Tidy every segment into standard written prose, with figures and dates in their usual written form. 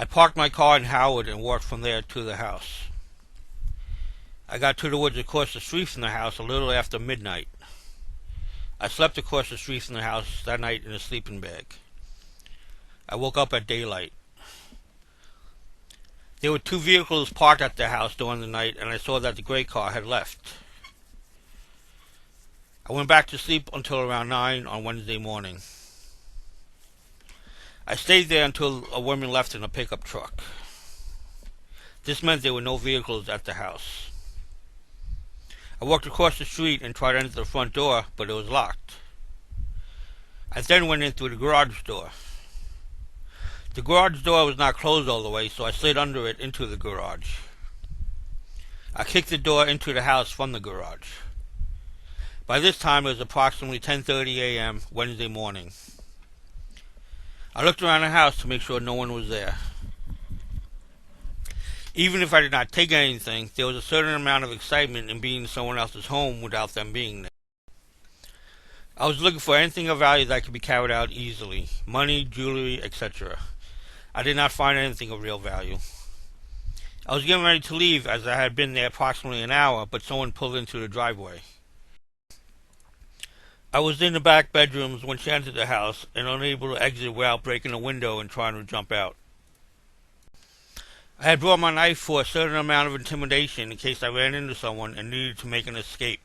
I parked my car in Howard and walked from there to the house. I got to the woods across the street from the house a little after midnight. I slept across the street from the house that night in a sleeping bag. I woke up at daylight. There were 2 vehicles parked at the house during the night, and I saw that the gray car had left. I went back to sleep until around 9 on Wednesday morning. I stayed there until a woman left in a pickup truck. This meant there were no vehicles at the house. I walked across the street and tried to enter the front door, but it was locked. I then went in through the garage door. The garage door was not closed all the way, so I slid under it into the garage. I kicked the door into the house from the garage. By this time, it was approximately 10:30 a.m. Wednesday morning. I looked around the house to make sure no one was there. Even if I did not take anything, there was a certain amount of excitement in being in someone else's home without them being there. I was looking for anything of value that could be carried out easily: money, jewelry, etc. I did not find anything of real value. I was getting ready to leave as I had been there approximately an hour, but someone pulled into the driveway. I was in the back bedrooms when she entered the house and unable to exit without breaking a window and trying to jump out. I had brought my knife for a certain amount of intimidation in case I ran into someone and needed to make an escape.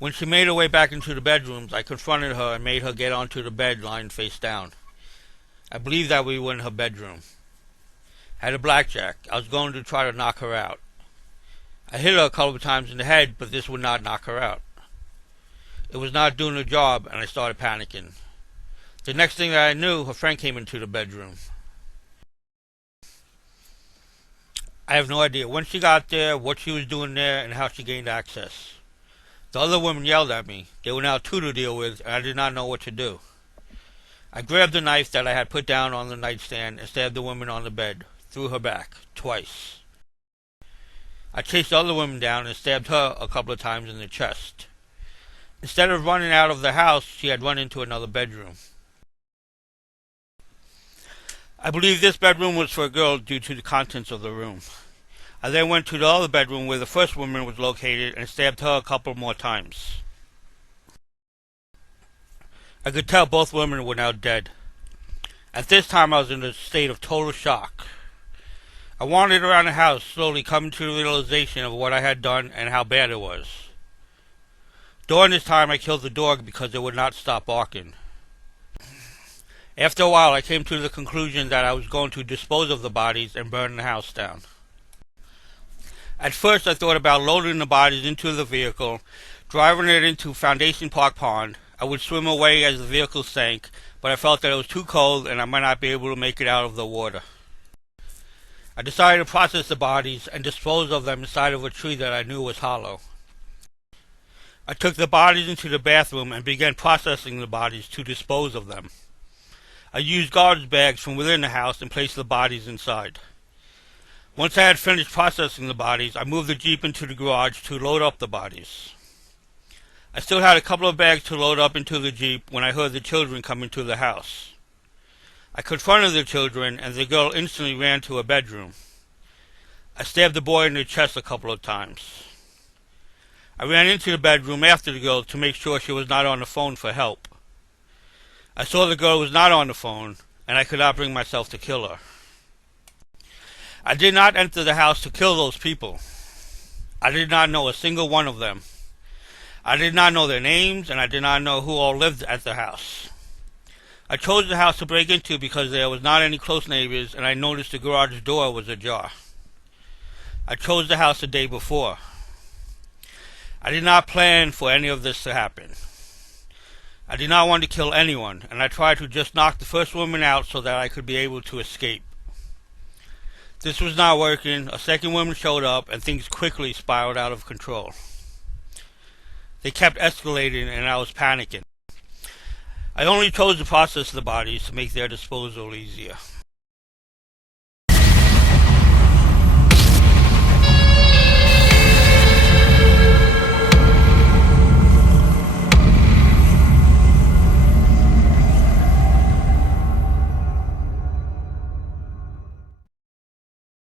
When she made her way back into the bedrooms, I confronted her and made her get onto the bed lying face down. I believed that we were in her bedroom. I had a blackjack. I was going to try to knock her out. I hit her a couple of times in the head, but this would not knock her out. It was not doing the job, and I started panicking. The next thing that I knew, her friend came into the bedroom. I have no idea when she got there, what she was doing there, and how she gained access. The other women yelled at me. There were now 2 to deal with, and I did not know what to do. I grabbed the knife that I had put down on the nightstand and stabbed the woman on the bed, through her back, twice. I chased the other woman down and stabbed her a couple of times in the chest. Instead of running out of the house, she had run into another bedroom. I believe this bedroom was for a girl due to the contents of the room. I then went to the other bedroom where the first woman was located and stabbed her a couple more times. I could tell both women were now dead. At this time, I was in a state of total shock. I wandered around the house, slowly coming to the realization of what I had done and how bad it was. During this time, I killed the dog because it would not stop barking. After a while, I came to the conclusion that I was going to dispose of the bodies and burn the house down. At first, I thought about loading the bodies into the vehicle, driving it into Foundation Park Pond. I would swim away as the vehicle sank, but I felt that it was too cold and I might not be able to make it out of the water. I decided to process the bodies and dispose of them inside of a tree that I knew was hollow. I took the bodies into the bathroom and began processing the bodies to dispose of them. I used garbage bags from within the house and placed the bodies inside. Once I had finished processing the bodies, I moved the Jeep into the garage to load up the bodies. I still had a couple of bags to load up into the Jeep when I heard the children come into the house. I confronted the children and the girl instantly ran to her bedroom. I stabbed the boy in the chest a couple of times. I ran into the bedroom after the girl to make sure she was not on the phone for help. I saw the girl was not on the phone, and I could not bring myself to kill her. I did not enter the house to kill those people. I did not know a single one of them. I did not know their names, and I did not know who all lived at the house. I chose the house to break into because there was not any close neighbors, and I noticed the garage door was ajar. I chose the house the day before. I did not plan for any of this to happen. I did not want to kill anyone, and I tried to just knock the first woman out so that I could be able to escape. This was not working. A second woman showed up, and things quickly spiraled out of control. They kept escalating, and I was panicking. I only chose to process the bodies to make their disposal easier.